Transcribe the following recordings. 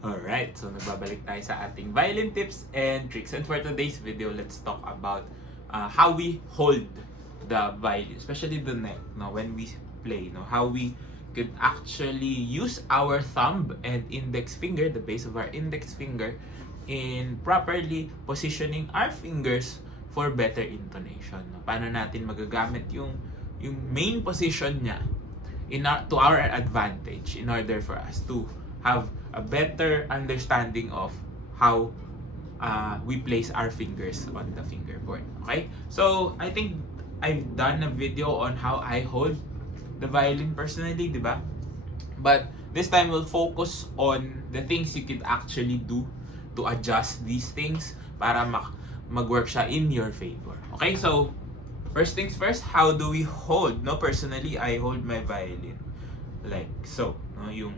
Alright, so nagbabalik tayo sa ating violin tips and tricks. And for today's video, let's talk about how we hold the violin, especially the neck, no, when we play, no, how we could actually use our thumb and index finger, the base of our index finger, in properly positioning our fingers for better intonation. No? Paano natin magagamit yung main position niya to our advantage in order for us to have a better understanding of how we place our fingers on the fingerboard. Okay? So, I think I've done a video on how I hold the violin personally, di ba? But this time we'll focus on the things you could actually do to adjust these things para mag-work siya in your favor. Okay? So, first things first, how do we hold? No, personally, I hold my violin like so. No, yung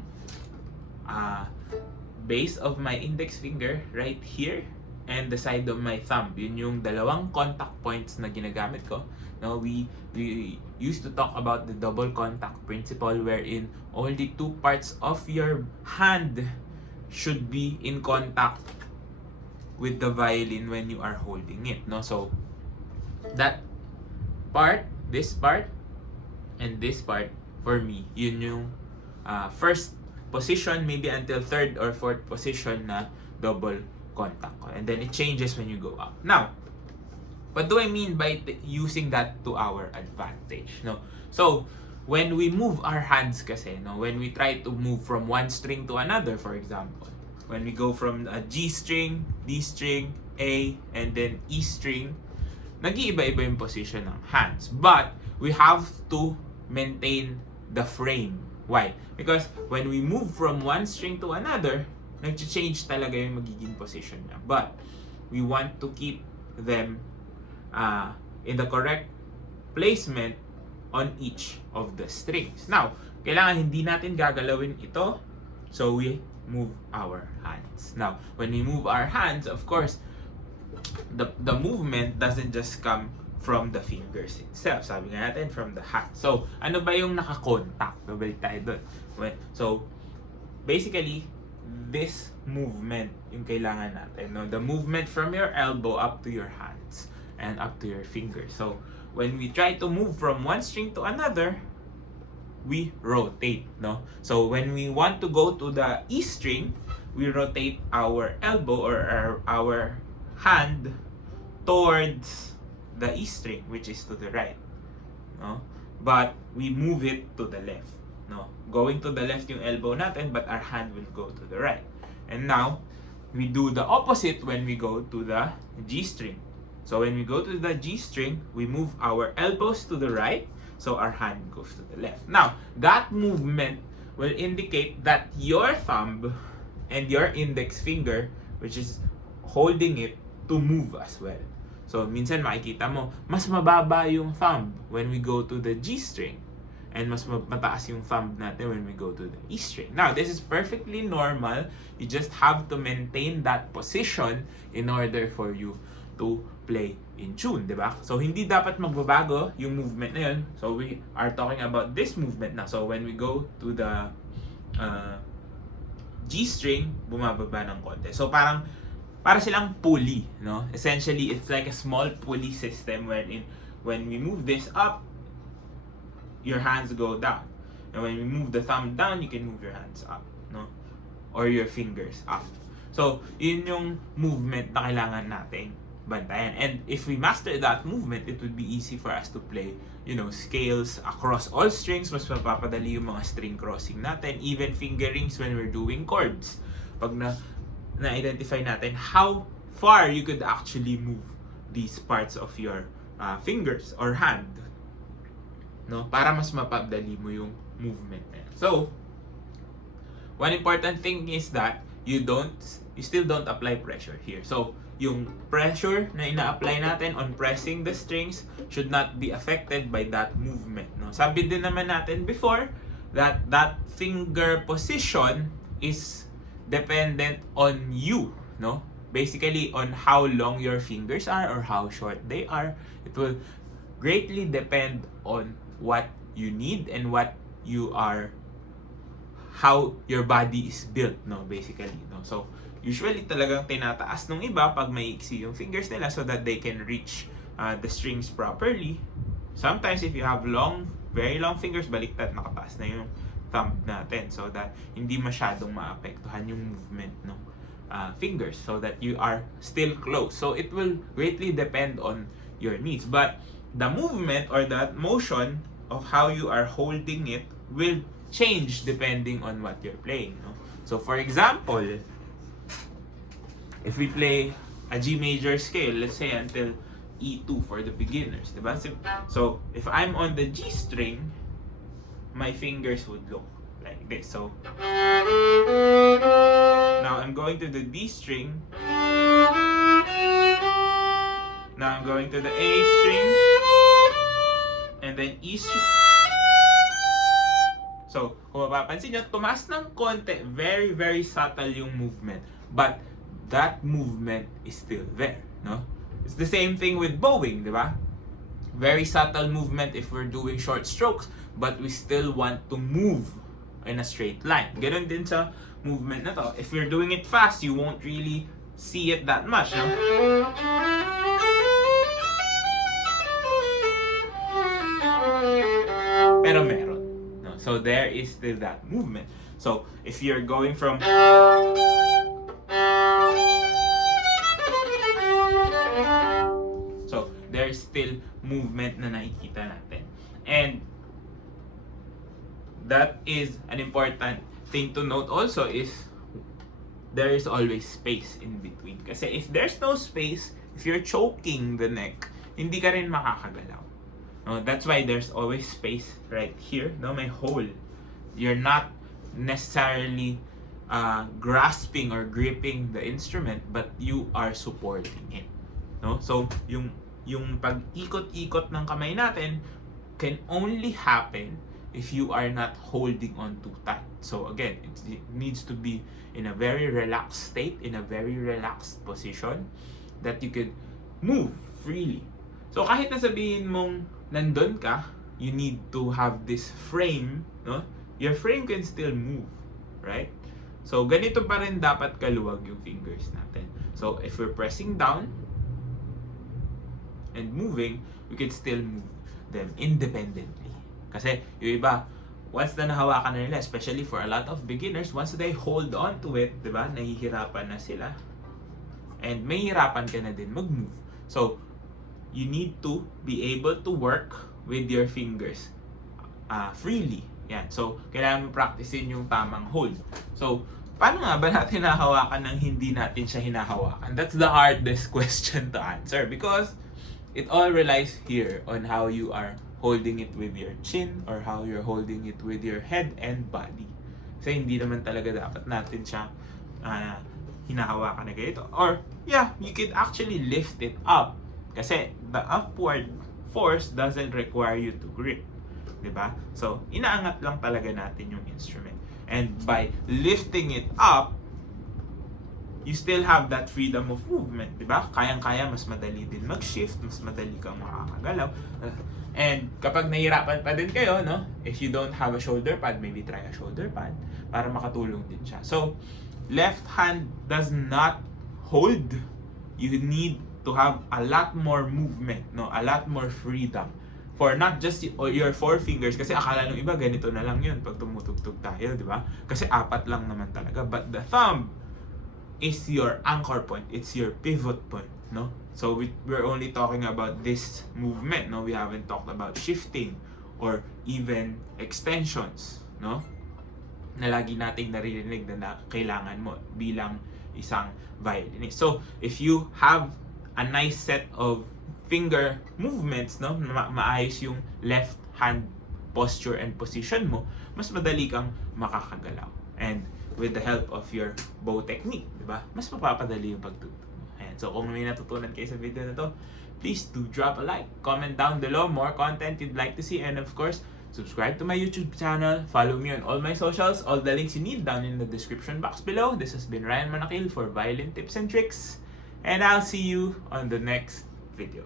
base of my index finger right here and the side of my thumb. Yun yung dalawang contact points na ginagamit ko. No, we used to talk about the double contact principle wherein only two parts of your hand should be in contact with the violin when you are holding it. No, so that part, this part, and this part, for me, yun yung first position, maybe until third or fourth position na double contact ko. And then it changes when you go up. Now, what do I mean by using that to our advantage? No? So, when we move our hands kasi, no, when we try to move from one string to another, for example, when we go from a G string, D string, A, and then E string, nag-iiba-iba yung position ng hands. But, we have to maintain the frame. Why? Because when we move from one string to another, nag-change talaga yung magiging position niya. But, we want to keep them in the correct placement on each of the strings. Now, kailangan hindi natin gagalawin ito, so we move our hands. Now, when we move our hands, of course, the movement doesn't just come from the fingers itself. Sabi nga natin, from the hand. So, ano ba yung nakakontak? Babalik tayo doon. So, basically, this movement yung kailangan natin. No? The movement from your elbow up to your hands and up to your fingers. So, when we try to move from one string to another, we rotate. No? So, when we want to go to the E string, we rotate our elbow or our hand towards the E string, which is to the right, no? But we move it to the left, no? Going to the left yung elbow natin, but our hand will go to the right. And now, we do the opposite when we go to the G string. So when we go to the G string, we move our elbows to the right, so our hand goes to the left. Now, that movement will indicate that your thumb and your index finger, which is holding it, to move as well. So, minsan makikita mo, mas mababa yung thumb when we go to the G string. And mas mataas yung thumb natin when we go to the E string. Now, this is perfectly normal. You just have to maintain that position in order for you to play in tune, di ba? So, hindi dapat magbabago yung movement na yun. So, we are talking about this movement na. So, when we go to the G string, bumababa ng konti. So, para silang pulley, no? Essentially, it's like a small pulley system wherein when we move this up, your hands go down. And when we move the thumb down, you can move your hands up, no? Or your fingers up. So, yun yung movement na kailangan nating bantayan. And if we master that movement, it would be easy for us to play, scales across all strings. Mas mapapadali yung mga string crossing natin, even fingerings when we're doing chords. Pag na-identify natin how far you could actually move these parts of your fingers or hand, no, para mas mapadali mo yung movement na yan. So, one important thing is that you still don't apply pressure here. So, yung pressure na ina-apply natin on pressing the strings should not be affected by that movement, no? Sabi din naman natin before that finger position is dependent on you, no? Basically on how long your fingers are or how short they are. It will greatly depend on what you need and what you are how your body is built, no, basically, no. So usually talagang tinataas nung iba pag maiksi yung fingers nila so that they can reach the strings properly. Sometimes if you have very long fingers, baliktad, nakataas na yung thumb natin so that hindi masyadong maapektuhan yung movement ng fingers so that you are still close. So it will greatly depend on your needs, but the movement or the motion of how you are holding it will change depending on what you're playing, no? So for example, if we play a G major scale, let's say until E2 for the beginners, diba? So if I'm on the G string, my fingers would look like this. So now I'm going to the D string. Now I'm going to the A string. And then E string. So, kung mapapansin nyo, tumaas ng konti, very, very subtle yung movement. But that movement is still there, no? It's the same thing with bowing, di ba? Very subtle movement if we're doing short strokes, but we still want to move in a straight line. Ganun din sa movement na to. If you're doing it fast, you won't really see it that much, no? Pero meron. No? So there is still that movement. So if you're going from there's still movement na nakikita natin. And that is an important thing to note also is there is always space in between. Kasi if there's no space, if you're choking the neck, hindi ka rin makakagalaw. No, that's why there's always space right here. No, may hole. You're not necessarily grasping or gripping the instrument, but you are supporting it. No, so yung pag-ikot-ikot ng kamay natin can only happen if you are not holding on too tight. So again, it needs to be in a very relaxed state, in a very relaxed position that you can move freely. So kahit na sabihin mong nandun ka, you need to have this frame, no? Your frame can still move, right? So ganito pa rin dapat kaluwag yung fingers natin. So if we're pressing down and moving, we can still move them independently. Kasi yung iba, once na nahawakan na nila, especially for a lot of beginners, once they hold on to it, di ba, nahihirapan na sila. And mahihirapan ka na din mag-move. So, you need to be able to work with your fingers freely. Yan. So, kailangan mo practicein yung tamang hold. So, paano nga ba natin nahawakan nang hindi natin siya hinahawakan? That's the hardest question to answer because it all relies here on how you are holding it with your chin or how you're holding it with your head and body. Kasi hindi naman talaga dapat natin siya hinahawakan na ganito. Or, yeah, you could actually lift it up. Kasi the upward force doesn't require you to grip. Diba? So, inaangat lang talaga natin yung instrument. And by lifting it up, you still have that freedom of movement, di ba? Kayang-kaya, mas madali din mag-shift, mas madali kang makakagalaw. And kapag nahirapan pa din kayo, no? If you don't have a shoulder pad, maybe try a shoulder pad para makatulong din siya. So, left hand does not hold. You need to have a lot more movement, no? A lot more freedom for not just your four fingers. Kasi akala nung iba, ganito na lang yun pag tumutugtog tayo, di ba? Kasi apat lang naman talaga. But the thumb is your anchor point, it's your pivot point, no? So we're only talking about this movement, no? We haven't talked about shifting or even extensions, no? Na lagi nating naririnig na kailangan mo bilang isang violinist. So if you have a nice set of finger movements, no? Maayos yung left hand posture and position mo, mas madali kang makakagalaw. And with the help of your bow technique, di ba? Mas mapapadali yung pagtutugtog. Ayan. So kung may natutunan kayo sa video na to, please do drop a like, comment down below more content you'd like to see, and of course, subscribe to my YouTube channel, follow me on all my socials, all the links you need down in the description box below. This has been Ryan Monakil for Violin Tips and Tricks, and I'll see you on the next video.